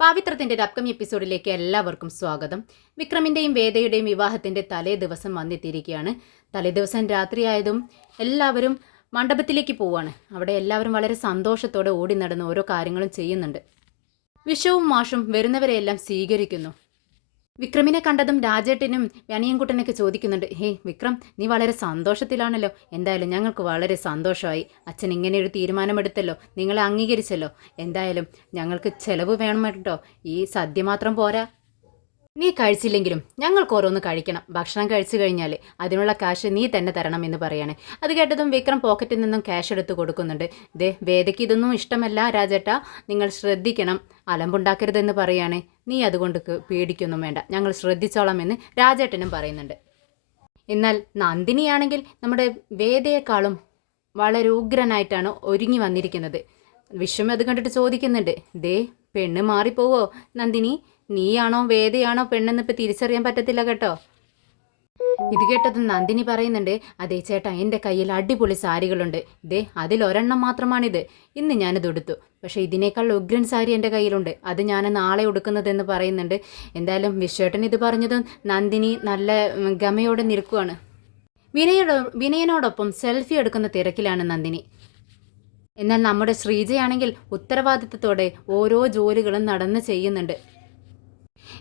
പാവിത്രത്തിന്റെ ഒരു അപ്കമിങ് എപ്പിസോഡിലേക്ക് എല്ലാവർക്കും സ്വാഗതം. വിക്രമിന്റെയും വേദയുടെയും വിവാഹത്തിന്റെ തലേ ദിവസം വന്നെത്തിയിരിക്കുകയാണ്. തലേ ദിവസം രാത്രിയായതും എല്ലാവരും മണ്ഡപത്തിലേക്ക് പോവാണ്. അവിടെ എല്ലാവരും വളരെ സന്തോഷത്തോടെ ഓടി നടന്ന് ഓരോ കാര്യങ്ങളും ചെയ്യുന്നുണ്ട്. വിഷവും മാഷും വരുന്നവരെയെല്ലാം സ്വീകരിക്കുന്നു. വിക്രമിനെ കണ്ടതും രാജേട്ടനും അനിയൻകുട്ടനൊക്കെ ചോദിക്കുന്നുണ്ട്, ഹേ വിക്രം, നീ വളരെ സന്തോഷത്തിലാണല്ലോ. എന്തായാലും ഞങ്ങൾക്ക് വളരെ സന്തോഷമായി. അച്ഛൻ ഇങ്ങനെ ഒരു തീരുമാനമെടുത്തല്ലോ, നിങ്ങളെ അംഗീകരിച്ചല്ലോ. എന്തായാലും ഞങ്ങൾക്ക് ചെലവ് വേണം കേട്ടോ, ഈ സദ്യ മാത്രം പോരാ. നീ കഴിച്ചില്ലെങ്കിലും ഞങ്ങൾക്ക് ഓരോന്ന് കഴിക്കണം. ഭക്ഷണം കഴിച്ചു കഴിഞ്ഞാൽ അതിനുള്ള കാശ് നീ തന്നെ തരണം എന്ന് പറയാണ്. അത് കേട്ടതും വിക്രം പോക്കറ്റിൽ നിന്നും ക്യാഷ് എടുത്ത് കൊടുക്കുന്നുണ്ട്. ദേ, വേദയ്ക്ക് ഇതൊന്നും ഇഷ്ടമല്ല രാജേട്ട, നിങ്ങൾ ശ്രദ്ധിക്കണം, അലമ്പുണ്ടാക്കരുതെന്ന് പറയാണ്. നീ അതുകൊണ്ട് പേടിക്കൊന്നും വേണ്ട, ഞങ്ങൾ ശ്രദ്ധിച്ചോളാം എന്ന് രാജേട്ടനും പറയുന്നുണ്ട്. എന്നാൽ നന്ദിനിയാണെങ്കിൽ നമ്മുടെ വേദയെക്കാളും വളരെ ഉഗ്രനായിട്ടാണ് ഒരുങ്ങി വന്നിരിക്കുന്നത്. വിശ്വം അത് കണ്ടിട്ട് ചോദിക്കുന്നുണ്ട്, ദേ പെണ്ണ് മാറിപ്പോവോ നന്ദിനി, നീയാണോ വേദയാണോ പെണ്ണെന്ന് ഇപ്പം തിരിച്ചറിയാൻ പറ്റത്തില്ല കേട്ടോ. ഇത് കേട്ടതും നന്ദിനി പറയുന്നുണ്ട്, അതേ ചേട്ടാ, എൻ്റെ കയ്യിൽ അടിപൊളി സാരികളുണ്ട്. ദേ അതിലൊരെണ്ണം മാത്രമാണിത്. ഇന്ന് ഞാനിത് ഉടുത്തു, പക്ഷേ ഇതിനേക്കാൾ ഉഗ്രൻ സാരി എൻ്റെ കയ്യിലുണ്ട്, അത് ഞാൻ നാളെ ഉടുക്കുന്നതെന്ന് പറയുന്നുണ്ട്. എന്തായാലും വിശ്വേട്ടൻ ഇത് പറഞ്ഞതും നന്ദിനി നല്ല ഗമയോടെ നിൽക്കുകയാണ്. വിനയനോടൊപ്പം സെൽഫി എടുക്കുന്ന തിരക്കിലാണ് നന്ദിനി. എന്നാൽ നമ്മുടെ ശ്രീജയാണെങ്കിൽ ഉത്തരവാദിത്തത്തോടെ ഓരോ ജോലികളും നടന്ന് ചെയ്യുന്നുണ്ട്.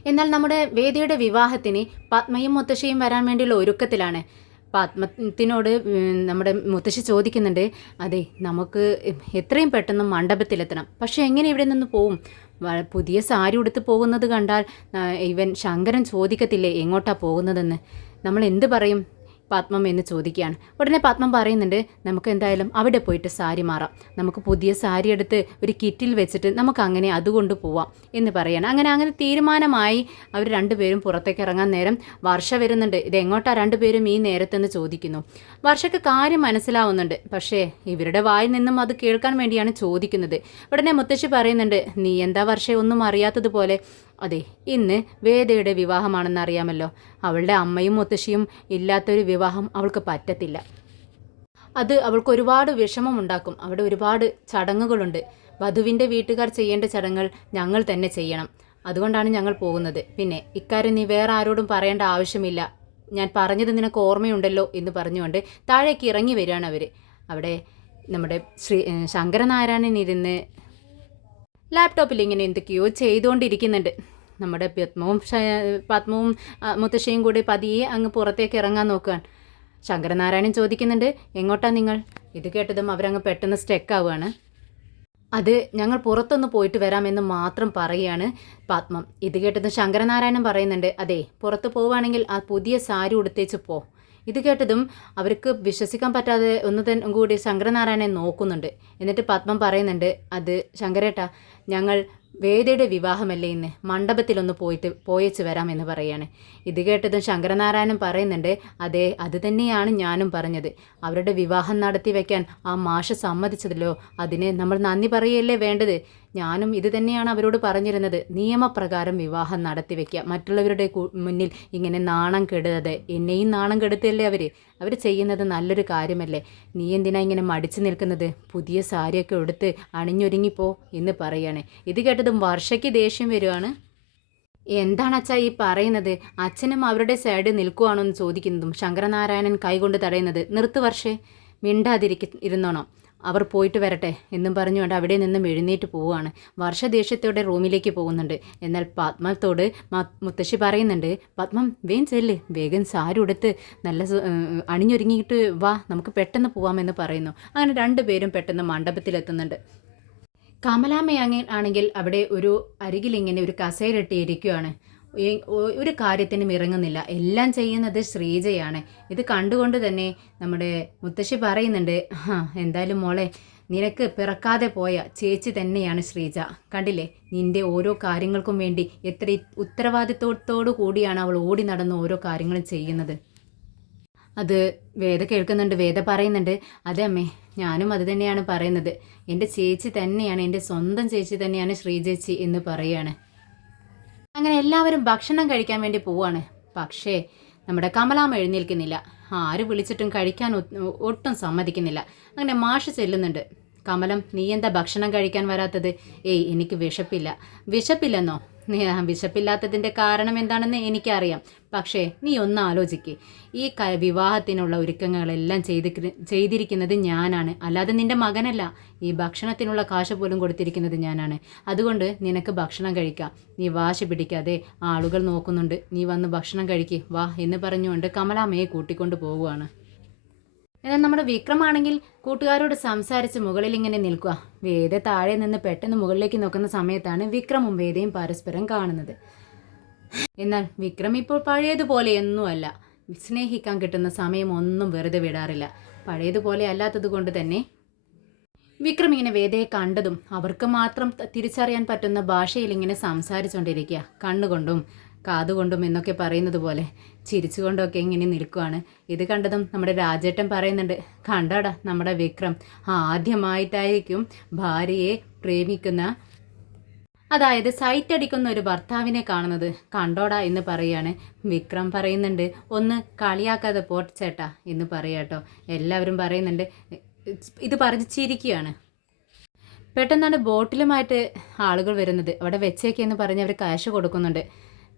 എന്നാൽ നമ്മുടെ വേദിയുടെ വിവാഹത്തിന് പത്മയും മുത്തശ്ശിയും വരാൻ വേണ്ടിയുള്ള ഒരുക്കത്തിലാണ്. പത്മത്തിനോട് നമ്മുടെ മുത്തശ്ശി ചോദിക്കുന്നുണ്ട്, അതെ നമുക്ക് എത്രയും പെട്ടെന്ന് മണ്ഡപത്തിലെത്തണം, പക്ഷെ എങ്ങനെ ഇവിടെ നിന്ന് പോവും? പുതിയ സാരി ഉടുത്ത് പോകുന്നത് കണ്ടാൽ ഇവൻ ശങ്കരൻ ചോദിക്കത്തില്ലേ എങ്ങോട്ടാ പോകുന്നതെന്ന്, നമ്മൾ എന്ത് പറയും പത്മം എന്ന് ചോദിക്കുകയാണ്. ഉടനെ പത്മം പറയുന്നുണ്ട്, നമുക്ക് എന്തായാലും അവിടെ പോയിട്ട് സാരി മാറാം, നമുക്ക് പുതിയ സാരി എടുത്ത് ഒരു കിറ്റിൽ വെച്ചിട്ട് നമുക്ക് അങ്ങനെ അതുകൊണ്ട് പോവാം എന്ന് പറയാണ്. അങ്ങനെ തീരുമാനമായി അവർ രണ്ടുപേരും പുറത്തേക്ക് ഇറങ്ങാൻ നേരം വർഷ വരുന്നുണ്ട്. ഇതെങ്ങോട്ടാ രണ്ടുപേരും ഈ നേരത്തെന്ന് ചോദിക്കുന്നു. വർഷയ്ക്ക് കാര്യം മനസ്സിലാവുന്നുണ്ട്, പക്ഷേ ഇവരുടെ വായിൽ നിന്നും അത് കേൾക്കാൻ വേണ്ടിയാണ് ചോദിക്കുന്നത്. ഉടനെ മുത്തശ്ശി പറയുന്നുണ്ട്, നീ എന്താ വർഷ ഒന്നും അറിയാത്തതുപോലെ? അതെ, ഇന്ന് വേദയുടെ വിവാഹമാണെന്ന് അറിയാമല്ലോ. അവളുടെ അമ്മയും മുത്തശ്ശിയും ഇല്ലാത്തൊരു വിവാഹം അവൾക്ക് പറ്റത്തില്ല. അത് അവൾക്ക് ഒരുപാട് വിഷമമുണ്ടാക്കും. അവിടെ ഒരുപാട് ചടങ്ങുകളുണ്ട്. വധുവിൻ്റെ വീട്ടുകാർ ചെയ്യേണ്ട ചടങ്ങുകൾ ഞങ്ങൾ തന്നെ ചെയ്യണം. അതുകൊണ്ടാണ് ഞങ്ങൾ പോകുന്നത്. പിന്നെ ഇക്കാര്യം നീ വേറെ ആരോടും പറയേണ്ട ആവശ്യമില്ല. ഞാൻ പറഞ്ഞത് നിനക്ക് ഓർമ്മയുണ്ടല്ലോ എന്ന് പറഞ്ഞുകൊണ്ട് താഴേക്ക് ഇറങ്ങി വരികയാണ് അവർ. അവിടെ നമ്മുടെ ശങ്കരനാരായണൻ ഇരുന്ന് ലാപ്ടോപ്പിൽ ഇങ്ങനെ എന്തൊക്കെയോ ചെയ്തുകൊണ്ടിരിക്കുന്നുണ്ട്. നമ്മുടെ പത്മവും മുത്തശ്ശിയും കൂടി പതിയെ അങ്ങ് പുറത്തേക്ക് ഇറങ്ങാൻ നോക്കുകയാണ്. ശങ്കരനാരായണൻ ചോദിക്കുന്നുണ്ട്, എങ്ങോട്ടാ നിങ്ങൾ? ഇത് കേട്ടതും അവരങ്ങ് പെട്ടെന്ന് സ്റ്റെക്കാവുകയാണ്. അത് ഞങ്ങൾ പുറത്തൊന്ന് പോയിട്ട് വരാമെന്ന് മാത്രം പറയുകയാണ് പത്മം. ഇത് കേട്ടതും ശങ്കരനാരായണൻ പറയുന്നുണ്ട്, അതെ പുറത്ത് പോവുകയാണെങ്കിൽ ആ പുതിയ സാരി ഉടുത്തേച്ച് പോ. ഇത് കേട്ടതും അവർക്ക് വിശ്വസിക്കാൻ പറ്റാതെ ഒന്ന് കൂടി ശങ്കരനാരായണനെ നോക്കുന്നുണ്ട്. എന്നിട്ട് പത്മം പറയുന്നുണ്ട്, അത് ശങ്കരേട്ടാ, ഞങ്ങൾ വേദയുടെ വിവാഹമല്ലേ ഇന്ന്, മണ്ഡപത്തിലൊന്ന് പോയേച്ച് വരാമെന്ന് പറയാണ്. ഇത് കേട്ടതും ശങ്കരനാരായണൻ പറയുന്നുണ്ട്, അതെ അത് തന്നെയാണ് ഞാനും പറഞ്ഞത്. അവരുടെ വിവാഹം നടത്തി വയ്ക്കാൻ ആ മാഷ് സമ്മതിച്ചതല്ലോ, അതിന് നമ്മൾ നന്ദി പറയുകയല്ലേ വേണ്ടത്. ഞാനും ഇത് തന്നെയാണ് അവരോട് പറഞ്ഞിരുന്നത്, നിയമപ്രകാരം വിവാഹം നടത്തി വയ്ക്കുക, മറ്റുള്ളവരുടെ മുന്നിൽ ഇങ്ങനെ നാണം കെടുന്നത്. എന്നെയും നാണം കെടുത്തല്ലേ അവർ ചെയ്യുന്നത് നല്ലൊരു കാര്യമല്ലേ. നീ എന്തിനാ ഇങ്ങനെ മടിച്ചു നിൽക്കുന്നത്? പുതിയ സാരിയൊക്കെ എടുത്ത് അണിഞ്ഞൊരുങ്ങിപ്പോ എന്ന് പറയാണ്. ഇത് കേട്ടതും വർഷയ്ക്ക് ദേഷ്യം വരുവാണ്. എന്താണ് അച്ഛാ ഈ പറയുന്നത്? അച്ഛനും അവരുടെ സൈഡ് നിൽക്കുവാണോ എന്ന് ചോദിക്കുന്നതും ശങ്കരനാരായണൻ കൈകൊണ്ട് തടയുന്നത്, നിർത്ത് വർഷേ, ഇരുന്നോണം, അവർ പോയിട്ട് വരട്ടെ എന്നും പറഞ്ഞുകൊണ്ട് അവിടെ നിന്നും എഴുന്നേറ്റ് പോവുകയാണ്. വർഷ ദേഷ്യത്തോടെ റൂമിലേക്ക് പോകുന്നുണ്ട്. എന്നാൽ പത്മത്തോട് മുത്തശ്ശി പറയുന്നുണ്ട്, പത്മം വേഗം ചെല്ല്, വേഗം സാരി ഉടുത്ത് നല്ല അണിഞ്ഞൊരുങ്ങിയിട്ട് വാ, നമുക്ക് പെട്ടെന്ന് പോവാമെന്ന് പറയുന്നു. അങ്ങനെ രണ്ടുപേരും പെട്ടെന്ന് മണ്ഡപത്തിലെത്തുന്നുണ്ട്. കമലാമ്മയാണെങ്കിൽ അവിടെ ഒരു അരികിലിങ്ങനെ ഒരു കസേരയിട്ടിരിക്കുകയാണ്. ഒരു കാര്യത്തിനും ഇറങ്ങുന്നില്ല. എല്ലാം ചെയ്യുന്നത് ശ്രീജയാണ്. ഇത് കണ്ടുകൊണ്ട് തന്നെ നമ്മുടെ മുത്തശ്ശി പറയുന്നുണ്ട്, എന്തായാലും മോളെ, നിനക്ക് പിറക്കാതെ പോയ ചേച്ചി തന്നെയാണ് ശ്രീജ. കണ്ടില്ലേ, നിന്റെ ഓരോ കാര്യങ്ങൾക്കും വേണ്ടി എത്ര ഉത്തരവാദിത്വത്തോടു കൂടിയാണ് അവൾ ഓടി നടന്ന് ഓരോ കാര്യങ്ങളും ചെയ്യുന്നത്. അത് വേദ കേൾക്കുന്നുണ്ട്. വേദ പറയുന്നുണ്ട്, അതെ അമ്മേ, ഞാനും അത് തന്നെയാണ് പറയുന്നത്. എൻ്റെ ചേച്ചി തന്നെയാണ്, എൻ്റെ സ്വന്തം ചേച്ചി തന്നെയാണ് ശ്രീചേച്ചി എന്ന് പറയുകയാണ്. അങ്ങനെ എല്ലാവരും ഭക്ഷണം കഴിക്കാൻ വേണ്ടി പോവാണ്. പക്ഷേ നമ്മുടെ കമലാമ്മ എഴുന്നേൽക്കുന്നില്ല. ആര് വിളിച്ചിട്ടും കഴിക്കാൻ ഒട്ടും സമ്മതിക്കുന്നില്ല. അങ്ങനെ മാഷ് ചെല്ലുന്നുണ്ട്. കമലം, നീ എന്താ ഭക്ഷണം കഴിക്കാൻ വരാത്തത്? ഏയ്, എനിക്ക് വിശപ്പില്ല. വിശപ്പില്ലെന്നോ? വിശപ്പില്ലാത്തതിൻ്റെ കാരണം എന്താണെന്ന് എനിക്കറിയാം. പക്ഷേ നീ ഒന്ന് ആലോചിക്ക്. ഈ വിവാഹത്തിനുള്ള ഒരുക്കങ്ങളെല്ലാം ചെയ്തിരിക്കുന്നത് ഞാനാണ്, അല്ലാതെ നിന്റെ മകനല്ല. ഈ ഭക്ഷണത്തിനുള്ള കാശ് പോലും കൊടുത്തിരിക്കുന്നത് ഞാനാണ്. അതുകൊണ്ട് നിനക്ക് ഭക്ഷണം കഴിക്കാം. നീ വാശി പിടിക്കാതെ, ആളുകൾ നോക്കുന്നുണ്ട്, നീ വന്ന് ഭക്ഷണം കഴിക്ക് വാ എന്ന് പറഞ്ഞുകൊണ്ട് കമലാമ്മയെ കൂട്ടിക്കൊണ്ട് പോവുകയാണ്. എന്നാൽ നമ്മുടെ വിക്രമാണെങ്കിൽ കൂട്ടുകാരോട് സംസാരിച്ച് മുകളിൽ ഇങ്ങനെ നിൽക്കുക. വേദ താഴെ നിന്ന് പെട്ടെന്ന് മുകളിലേക്ക് നോക്കുന്ന സമയത്താണ് വിക്രമും വേദയും പരസ്പരം കാണുന്നത്. എന്നാൽ വിക്രം ഇപ്പോൾ പഴയതുപോലെയൊന്നുമല്ല. സ്നേഹിക്കാൻ കിട്ടുന്ന സമയം ഒന്നും വെറുതെ വിടാറില്ല. പഴയതുപോലെ അല്ലാത്തത് കൊണ്ട് തന്നെ വിക്രം ഇങ്ങനെ വേദയെ കണ്ടതും അവർക്ക് മാത്രം തിരിച്ചറിയാൻ പറ്റുന്ന ഭാഷയിൽ ഇങ്ങനെ സംസാരിച്ചുകൊണ്ടിരിക്കുക. കണ്ണുകൊണ്ടും കാതുകൊണ്ടും എന്നൊക്കെ പറയുന്നത് പോലെ ചിരിച്ചുകൊണ്ടൊക്കെ ഇങ്ങനെ നിൽക്കുവാണ്. ഇത് കണ്ടതും നമ്മുടെ രാജേട്ടൻ പറയുന്നുണ്ട്, കണ്ടാടാ നമ്മുടെ വിക്രം ആദ്യമായിട്ടായിരിക്കും ഭാര്യയെ പ്രേമിക്കുന്ന, അതായത് സൈറ്റ് അടിക്കുന്ന ഒരു ഭർത്താവിനെ കാണുന്നത്. കണ്ടോടാ എന്ന് പറയാണ്. വിക്രം പറയുന്നുണ്ട്, ഒന്ന് കളിയാക്കാതെ പോട്ട് ചേട്ടാ എന്ന് പറയാട്ടോ. എല്ലാവരും പറയുന്നുണ്ട്. ഇത് പറഞ്ഞ് ചിരിക്കുകയാണ്. പെട്ടെന്നാണ് ബോട്ടിലുമായിട്ട് ആളുകൾ വരുന്നത്. അവിടെ വെച്ചേക്കെന്ന് പറഞ്ഞ് അവർ ക്യാഷ് കൊടുക്കുന്നുണ്ട്.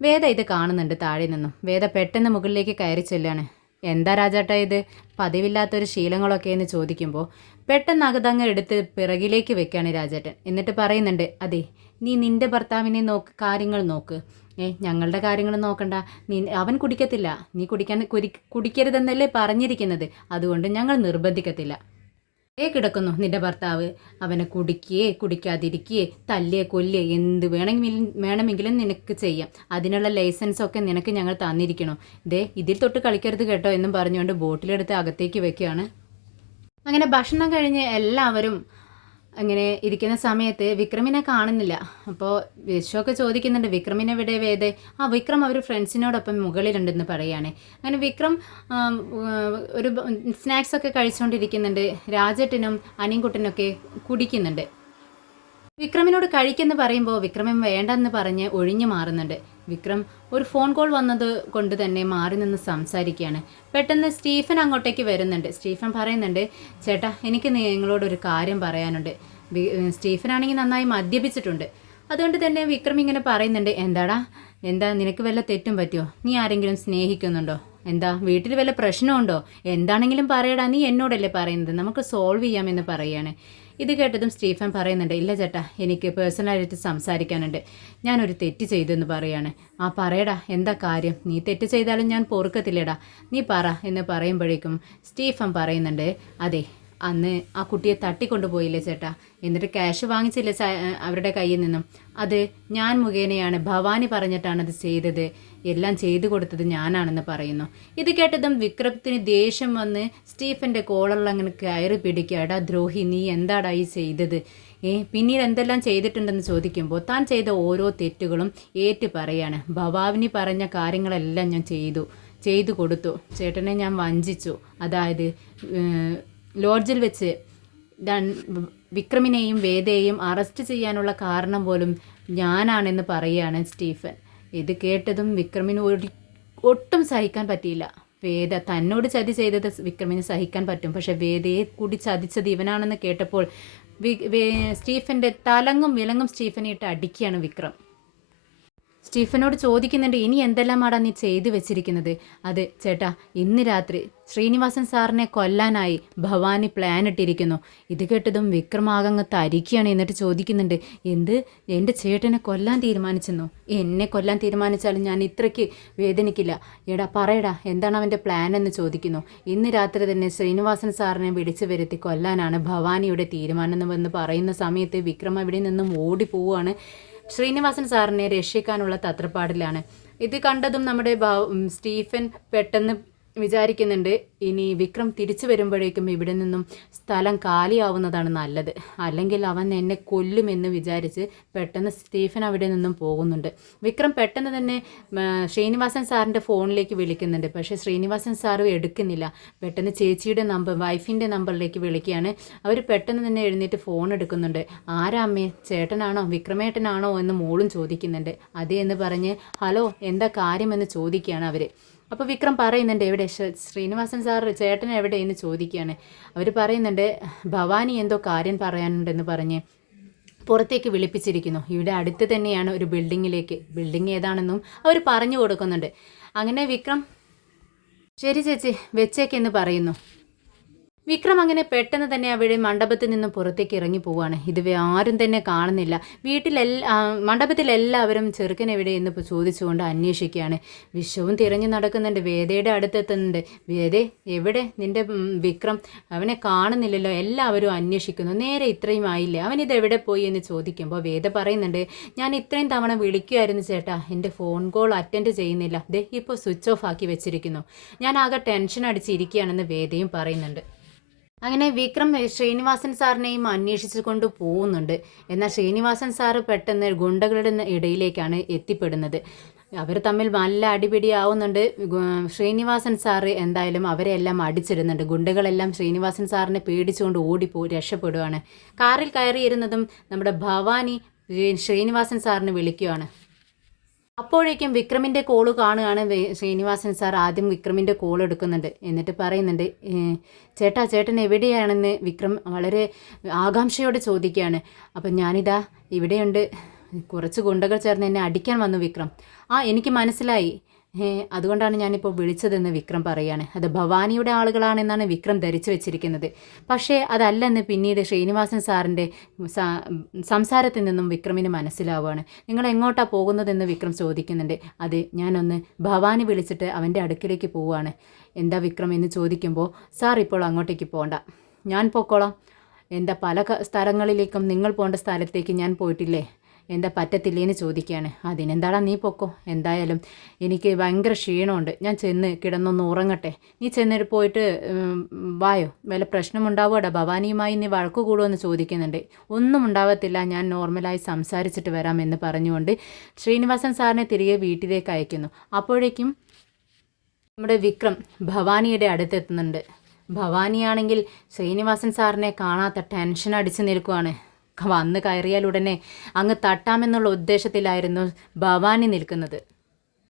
വേദ ഇത് കാണുന്നുണ്ട് താഴെ നിന്നും. വേദ പെട്ടെന്ന് മുകളിലേക്ക് കയറി ചെല്ലാണ്. എന്താ രാജാട്ടാ ഇത്, പതിവില്ലാത്തൊരു ശീലങ്ങളൊക്കെ എന്ന് ചോദിക്കുമ്പോൾ പെട്ടെന്ന് അകതങ്ങ് എടുത്ത് പിറകിലേക്ക് വെക്കുകയാണ് രാജേട്ടൻ. എന്നിട്ട് പറയുന്നുണ്ട്, അതെ നീ നിൻ്റെ ഭർത്താവിനെ കാര്യങ്ങൾ നോക്ക്, ഞങ്ങളുടെ കാര്യങ്ങൾ നോക്കണ്ട. അവൻ കുടിക്കത്തില്ല, നീ കുടിക്കരുതെന്നല്ലേ പറഞ്ഞിരിക്കുന്നത്, അതുകൊണ്ട് ഞങ്ങൾ നിർബന്ധിക്കത്തില്ല. കിടക്കുന്നു നിന്റെ ഭർത്താവ്, അവനെ കുടിക്കുകയെ കുടിക്കാതിരിക്കുകയെ തല്ലിയെ കൊല്ലിയെ എന്ത് വേണമെങ്കിലും നിനക്ക് ചെയ്യാം. അതിനുള്ള ലൈസൻസൊക്കെ നിനക്ക് ഞങ്ങൾ തന്നിരിക്കണോ? ഇതിൽ തൊട്ട് കളിക്കരുത് കേട്ടോ എന്നും പറഞ്ഞുകൊണ്ട് ബോട്ടിലെടുത്ത് അകത്തേക്ക് വെക്കുകയാണ്. അങ്ങനെ ഭക്ഷണം കഴിഞ്ഞ് എല്ലാവരും അങ്ങനെ ഇരിക്കുന്ന സമയത്ത് വിക്രമിനെ കാണുന്നില്ല. അപ്പോൾ വിശ്വമൊക്കെ ചോദിക്കുന്നുണ്ട്, വിക്രമിനെ എവിടെ വേദ? വിക്രം അവർ ഫ്രണ്ട്സിനോടൊപ്പം മുകളിലുണ്ടെന്ന് പറയുകയാണ്. അങ്ങനെ വിക്രം ഒരു സ്നാക്സൊക്കെ കഴിച്ചുകൊണ്ടിരിക്കുന്നുണ്ട്. രാജേട്ടനും അനിയൻകുട്ടനൊക്കെ കുടിക്കുന്നുണ്ട്. വിക്രമിനോട് കഴിക്കെന്ന് പറയുമ്പോൾ വിക്രമൻ വേണ്ടെന്ന് പറഞ്ഞ് ഒഴിഞ്ഞു മാറുന്നുണ്ട്. വിക്രം ഒരു ഫോൺ കോൾ വന്നത് കൊണ്ട് തന്നെ മാറി നിന്ന് സംസാരിക്കുകയാണ്. പെട്ടെന്ന് സ്റ്റീഫൻ അങ്ങോട്ടേക്ക് വരുന്നുണ്ട്. സ്റ്റീഫൻ പറയുന്നുണ്ട്, ചേട്ടാ എനിക്ക് നിങ്ങളോടൊരു കാര്യം പറയാനുണ്ട്. സ്റ്റീഫൻ ആണെങ്കിൽ നന്നായി മദ്യപിച്ചിട്ടുണ്ട്. അതുകൊണ്ട് തന്നെ വിക്രം ഇങ്ങനെ പറയുന്നുണ്ട്, എന്താ നിനക്ക് വല്ല തെറ്റും പറ്റിയോ? നീ ആരെങ്കിലും സ്നേഹിക്കുന്നുണ്ടോ? വീട്ടിൽ വല്ല പ്രശ്നമുണ്ടോ? എന്താണെങ്കിലും പറയടാ, നീ എന്നോടല്ലേ പറയുന്നത്, നമുക്ക് സോൾവ് ചെയ്യാമെന്ന് പറയുകയാണ്. ഇത് കേട്ടതും സ്റ്റീഫൻ പറയുന്നുണ്ട്, ഇല്ല ചേട്ടാ എനിക്ക് പേഴ്സണലായിട്ട് സംസാരിക്കാനുണ്ട്, ഞാനൊരു തെറ്റ് ചെയ്തെന്ന് പറയാണ്. പറയടാ എന്താ കാര്യം? നീ തെറ്റ് ചെയ്താലും ഞാൻ പൊറുക്കത്തില്ലടാ, നീ പറ എന്ന് പറയുമ്പോഴേക്കും സ്റ്റീഫൻ പറയുന്നുണ്ട്, അതെ അന്ന് ആ കുട്ടിയെ തട്ടിക്കൊണ്ടുപോയില്ലേ ചേട്ടാ, എന്നിട്ട് ക്യാഷ് വാങ്ങിച്ചില്ലേ അവരുടെ കയ്യിൽ നിന്നും, അത് ഞാൻ മുഖേനയാണ്, ഭവാനി പറഞ്ഞിട്ടാണ് അത് ചെയ്തത്, എല്ലാം ചെയ്തു കൊടുത്തത് ഞാനാണെന്ന് പറയുന്നു. ഇത് കേട്ടതും വിക്രമത്തിന് ദേഷ്യം വന്ന് സ്റ്റീഫൻ്റെ കോളറിൽ അങ്ങനെ കയറി പിടിക്കുക. എടാ ദ്രോഹി, നീ എന്താടാ ഈ ചെയ്തത്? പിന്നീട് എന്തെല്ലാം ചെയ്തിട്ടുണ്ടെന്ന് ചോദിക്കുമ്പോൾ താൻ ചെയ്ത ഓരോ തെറ്റുകളും ഏറ്റു പറയാണ്. ഭവാനി പറഞ്ഞ കാര്യങ്ങളെല്ലാം ഞാൻ ചെയ്തു കൊടുത്തു, ചേട്ടനെ ഞാൻ വഞ്ചിച്ചു. അതായത് ലോഡ്ജിൽ വെച്ച് വിക്രമിനെയും വേദയെയും അറസ്റ്റ് ചെയ്യാനുള്ള കാരണം പോലും ഞാനാണെന്ന് പറയുകയാണ് സ്റ്റീഫൻ. ഇത് കേട്ടതും വിക്രമിന് ഒട്ടും സഹിക്കാൻ പറ്റിയില്ല. വേദ തന്നോട് ചതി ചെയ്തത് വിക്രമിന് സഹിക്കാൻ പറ്റും, പക്ഷെ വേദയെ കൂടി ചതിച്ചത് ഇവനാണെന്ന് കേട്ടപ്പോൾ സ്റ്റീഫൻ്റെ തലങ്ങും വിലങ്ങും സ്റ്റീഫനെ ഇട്ട് അടിക്കുകയാണ് വിക്രം. സ്റ്റീഫനോട് ചോദിക്കുന്നുണ്ട്, ഇനി എന്തെല്ലാമാടാ നീ ചെയ്തു വെച്ചിരിക്കുന്നത്? അത് ചേട്ടാ, ഇന്ന് രാത്രി ശ്രീനിവാസൻ സാറിനെ കൊല്ലാനായി ഭവാനി പ്ലാൻ ഇട്ടിരിക്കുന്നു. ഇത് കേട്ടതും വിക്രമാകങ്ങ് തരിക്കുകയാണ്. എന്നിട്ട് ചോദിക്കുന്നുണ്ട്, എൻ്റെ ചേട്ടനെ കൊല്ലാൻ തീരുമാനിച്ചെന്നോ? എന്നെ കൊല്ലാൻ തീരുമാനിച്ചാലും ഞാൻ ഇത്രയ്ക്ക് വേദനിക്കില്ല. എടാ പറയടാ, എന്താണ് അവൻ്റെ പ്ലാൻ എന്ന് ചോദിക്കുന്നു. ഇന്ന് രാത്രി തന്നെ ശ്രീനിവാസൻ സാറിനെ വിളിച്ചു വരുത്തി കൊല്ലാനാണ് ഭവാനിയുടെ തീരുമാനം എന്ന് പറയുന്ന സമയത്ത് വിക്രം അവിടെ നിന്നും ഓടിപ്പോവുകയാണ്. ശ്രീനിവാസൻ സാറിനെ രക്ഷിക്കാനുള്ള തത്രപ്പാടിലാണ്. ഇത് കണ്ടതും നമ്മുടെ സ്റ്റീഫൻ പെട്ടെന്ന് വിചാരിക്കുന്നുണ്ട്, ഇനി വിക്രം തിരിച്ചു വരുമ്പോഴേക്കും ഇവിടെ നിന്നും സ്ഥലം കാലിയാവുന്നതാണ് നല്ലത്, അല്ലെങ്കിൽ അവൻ എന്നെ കൊല്ലുമെന്ന് വിചാരിച്ച് പെട്ടെന്ന് സ്റ്റീഫൻ അവിടെ നിന്നും പോകുന്നുണ്ട്. വിക്രം പെട്ടെന്ന് തന്നെ ശ്രീനിവാസൻ സാറിൻ്റെ ഫോണിലേക്ക് വിളിക്കുന്നുണ്ട്. പക്ഷേ ശ്രീനിവാസൻ സാറ് എടുക്കുന്നില്ല. പെട്ടെന്ന് ചേച്ചിയുടെ വൈഫിൻ്റെ നമ്പറിലേക്ക് വിളിക്കുകയാണ്. അവർ പെട്ടെന്ന് തന്നെ എഴുന്നേറ്റ് ഫോൺ എടുക്കുന്നുണ്ട്. ആരാ അമ്മേ, ചേട്ടനാണോ വിക്രമേട്ടനാണോ എന്ന് മോളും ചോദിക്കുന്നുണ്ട്. അതേ എന്ന് പറഞ്ഞ് ഹലോ എന്താ കാര്യമെന്ന് ചോദിക്കുകയാണ് അവർ. അപ്പോൾ വിക്രം പറയുന്നുണ്ട് എവിടെ ശ്രീനിവാസൻ സാർ ചേട്ടൻ എവിടെയെന്ന് ചോദിക്കുകയാണ്. അവർ പറയുന്നുണ്ട് ഭവാനി എന്തോ കാര്യം പറയാനുണ്ടെന്ന് പറഞ്ഞ് പുറത്തേക്ക് വിളിപ്പിച്ചിരിക്കുന്നു. ഇവിടെ അടുത്ത് തന്നെയാണ് ഒരു ബിൽഡിംഗ് ഏതാണെന്നും അവർ പറഞ്ഞു കൊടുക്കുന്നുണ്ട്. അങ്ങനെ വിക്രം ശരി ചേച്ചി വെച്ചേക്കെന്ന് പറയുന്നു. വിക്രം അങ്ങനെ പെട്ടെന്ന് തന്നെ അവിടെ മണ്ഡപത്തിൽ നിന്നും പുറത്തേക്ക് ഇറങ്ങി പോവാണ്. ഇത് ആരും തന്നെ കാണുന്നില്ല. മണ്ഡപത്തിലെല്ലാവരും ചെറുക്കൻ എവിടെ എന്ന് ചോദിച്ചുകൊണ്ട് അന്വേഷിക്കുകയാണ്. വിശ്വവും തിരഞ്ഞു നടക്കുന്നുണ്ട്. വേദയുടെ അടുത്തെത്തുന്നുണ്ട്. വേദേ എവിടെ നിന്റെ വിക്രം? അവനെ കാണുന്നില്ലല്ലോ. എല്ലാവരും അന്വേഷിക്കുന്നു. നേരെ ഇത്രയും ആയില്ലേ, അവനിത് എവിടെ പോയി എന്ന് ചോദിക്കുമ്പോൾ വേദ പറയുന്നുണ്ട്, ഞാൻ ഇത്രയും തവണ വിളിക്കുമായിരുന്നു ചേട്ടാ, എൻ്റെ ഫോൺ കോൾ അറ്റൻഡ് ചെയ്യുന്നില്ല, ദേ ഇപ്പോൾ സ്വിച്ച് ഓഫ് ആക്കി വെച്ചിരിക്കുന്നു, ഞാൻ ആകെ ടെൻഷൻ അടിച്ചിരിക്കുകയാണെന്ന് വേദയും പറയുന്നുണ്ട്. അങ്ങനെ വിക്രം ശ്രീനിവാസൻ സാറിനെയും അന്വേഷിച്ചു കൊണ്ട് പോകുന്നുണ്ട്. എന്നാൽ ശ്രീനിവാസൻ സാറ് പെട്ടെന്ന് ഗുണ്ടകളുടെ ഇടയിലേക്കാണ് എത്തിപ്പെടുന്നത്. അവർ തമ്മിൽ നല്ല അടിപിടിയാവുന്നുണ്ട്. ശ്രീനിവാസൻ സാറ് എന്തായാലും അവരെ എല്ലാം അടിച്ചിടുന്നുണ്ട്. ഗുണ്ടകളെല്ലാം ശ്രീനിവാസൻ സാറിനെ പേടിച്ചുകൊണ്ട് രക്ഷപ്പെടുകയാണ്. കാറിൽ കയറിയിരുന്നതും നമ്മുടെ ഭവാനി ശ്രീനിവാസൻ സാറിനെ വിളിക്കുകയാണ്. അപ്പോഴേക്കും വിക്രമിൻ്റെ കോള് കാണുകയാണ്. ശ്രീനിവാസൻ സാർ ആദ്യം വിക്രമിൻ്റെ കോൾ എടുക്കുന്നുണ്ട്. എന്നിട്ട് പറയുന്നുണ്ട്, ചേട്ടൻ എവിടെയാണെന്ന് വിക്രം വളരെ ആകാംക്ഷയോടെ ചോദിക്കുകയാണ്. അപ്പം ഞാനിതാ ഇവിടെയുണ്ട്, കുറച്ച് ഗുണ്ടകൾ ചേർന്ന് എന്നെ അടിക്കാൻ വന്നു വിക്രം. എനിക്ക് മനസ്സിലായി, അതുകൊണ്ടാണ് ഞാനിപ്പോൾ വിളിച്ചതെന്ന് വിക്രം പറയുകയാണ്. അത് ഭവാനിയുടെ ആളുകളാണെന്നാണ് വിക്രം ധരിച്ചു വെച്ചിരിക്കുന്നത്. പക്ഷേ അതല്ലെന്ന് പിന്നീട് ശ്രീനിവാസൻ സാറിൻ്റെ സംസാരത്തിൽ നിന്നും വിക്രമിന് മനസ്സിലാവുകയാണ്. നിങ്ങൾ എങ്ങോട്ടാണ് പോകുന്നതെന്ന് വിക്രം ചോദിക്കുന്നുണ്ട്. അത് ഞാനൊന്ന് ഭവാനി വിളിച്ചിട്ട് അവൻ്റെ അടുക്കിലേക്ക് പോവുകയാണ്. എന്താ വിക്രം എന്ന് ചോദിക്കുമ്പോൾ, സാർ ഇപ്പോൾ അങ്ങോട്ടേക്ക് പോകണ്ട, ഞാൻ പൊക്കോളാം. എന്താ പല സ്ഥലങ്ങളിലേക്കും നിങ്ങൾ പോകേണ്ട സ്ഥലത്തേക്ക് ഞാൻ പോയിട്ടില്ലേ, എന്താ പറ്റത്തില്ലേന്ന് ചോദിക്കുകയാണ്. അതിനെന്താടാ നീ പൊക്കോ, എന്തായാലും എനിക്ക് ഭയങ്കര ക്ഷീണമുണ്ട്, ഞാൻ ചെന്ന് കിടന്നൊന്ന് ഉറങ്ങട്ടെ, നീ ചെന്നിട്ട് പോയിട്ട് വായോ, വല്ല പ്രശ്നമുണ്ടാവുകടാ, ഭവാനിയുമായി നീ വഴക്കു കൂടുമെന്ന് ചോദിക്കുന്നുണ്ട്. ഒന്നും ഉണ്ടാവത്തില്ല, ഞാൻ നോർമലായി സംസാരിച്ചിട്ട് വരാമെന്ന് പറഞ്ഞുകൊണ്ട് ശ്രീനിവാസൻ സാറിനെ തിരികെ വീട്ടിലേക്ക് അയക്കുന്നു. അപ്പോഴേക്കും നമ്മുടെ വിക്രം ഭവാനിയുടെ അടുത്തെത്തുന്നുണ്ട്. ഭവാനിയാണെങ്കിൽ ശ്രീനിവാസൻ സാറിനെ കാണാത്ത ടെൻഷൻ അടിച്ച് നിൽക്കുവാണ്. വന്ന് കയറിയാൽ ഉടനെ അങ്ങ് തട്ടാമെന്നുള്ള ഉദ്ദേശത്തിലായിരുന്നു ഭവാനി നിൽക്കുന്നത്.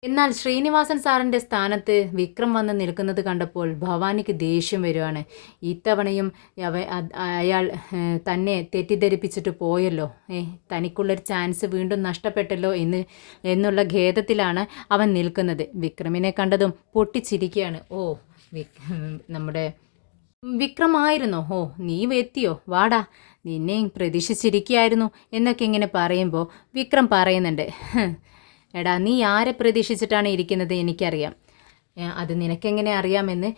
എന്നാൽ ശ്രീനിവാസൻ സാറിൻ്റെ സ്ഥാനത്ത് വിക്രം വന്ന് നിൽക്കുന്നത് കണ്ടപ്പോൾ ഭവാനിക്ക് ദേഷ്യം വരുവാണ്. ഇത്തവണയും അയാൾ തന്നെ തെറ്റിദ്ധരിപ്പിച്ചിട്ട് പോയല്ലോ, തനിക്കുള്ളൊരു ചാൻസ് വീണ്ടും നഷ്ടപ്പെട്ടല്ലോ എന്നുള്ള ഖേദത്തിലാണ് അവൻ നിൽക്കുന്നത്. വിക്രമിനെ കണ്ടതും പൊട്ടിച്ചിരിക്കുകയാണ്. നമ്മുടെ വിക്രമായിരുന്നോ, നീ എത്തിയോ, വാടാ, നിന്നെയും പ്രതീക്ഷിച്ചിരിക്കുകയായിരുന്നു എന്നൊക്കെ ഇങ്ങനെ പറയുമ്പോൾ വിക്രം പറയുന്നുണ്ട്, എടാ നീ ആരെ പ്രതീക്ഷിച്ചിട്ടാണ് ഇരിക്കുന്നത് എനിക്കറിയാം, അത് നിനക്കെങ്ങനെ അറിയാമെന്ന്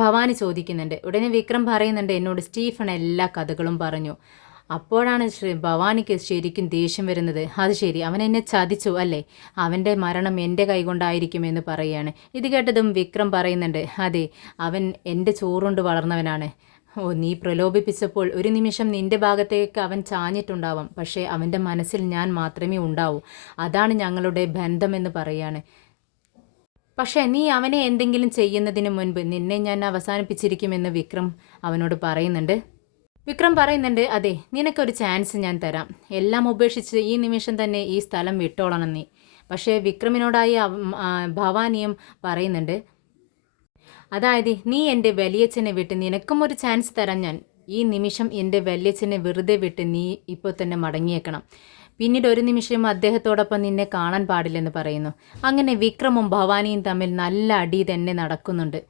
ഭവാനി ചോദിക്കുന്നുണ്ട്. ഉടനെ വിക്രം പറയുന്നുണ്ട്, എന്നോട് സ്റ്റീഫൻ എല്ലാ കഥകളും പറഞ്ഞു. അപ്പോഴാണ് ഭവാനിക്ക് ശരിക്കും ദേഷ്യം വരുന്നത്. അത് ശരി, അവൻ എന്നെ ചതിച്ചു അല്ലേ, അവൻ്റെ മരണം എൻ്റെ കൈകൊണ്ടായിരിക്കുമെന്ന് പറയുകയാണ്. ഇത് കേട്ടതും വിക്രം പറയുന്നുണ്ട്, അതെ, അവൻ എൻ്റെ ചോറുകൊണ്ട് വളർന്നവനാണ്. നീ പ്രലോഭിപ്പിച്ചപ്പോൾ ഒരു നിമിഷം നിന്റെ ഭാഗത്തേക്ക് അവൻ ചാഞ്ഞിട്ടുണ്ടാവാം, പക്ഷേ അവൻ്റെ മനസ്സിൽ ഞാൻ മാത്രമേ ഉണ്ടാവൂ, അതാണ് ഞങ്ങളുടെ ബന്ധമെന്ന് പറയാണ്. പക്ഷേ നീ അവനെ എന്തെങ്കിലും ചെയ്യുന്നതിന് മുൻപ് നിന്നെ ഞാൻ അവസാനിപ്പിച്ചിരിക്കുമെന്ന് വിക്രം അവനോട് പറയുന്നുണ്ട്. വിക്രം പറയുന്നുണ്ട്, അതെ, നിനക്കൊരു ചാൻസ് ഞാൻ തരാം, എല്ലാം ഉപേക്ഷിച്ച് ഈ നിമിഷം തന്നെ ഈ സ്ഥലം വിട്ടോളണം നീ. പക്ഷേ വിക്രമിനോടായി ഭവാനിയും പറയുന്നുണ്ട്, അതായത് നീ എൻ്റെ വലിയച്ഛനെ വിട്ട് നിനക്കും ഒരു ചാൻസ് തരാം ഞാൻ, ഈ നിമിഷം എൻ്റെ വലിയച്ഛനെ വെറുതെ വിട്ട് നീ ഇപ്പോൾ തന്നെ മടങ്ങിയേക്കണം, പിന്നീട് ഒരു നിമിഷം അദ്ദേഹത്തോടൊപ്പം നിന്നെ കാണാൻ പാടില്ലെന്ന് പറയുന്നു. അങ്ങനെ വിക്രമും ഭവാനിയും തമ്മിൽ നല്ല അടി തന്നെ നടക്കുന്നുണ്ട്.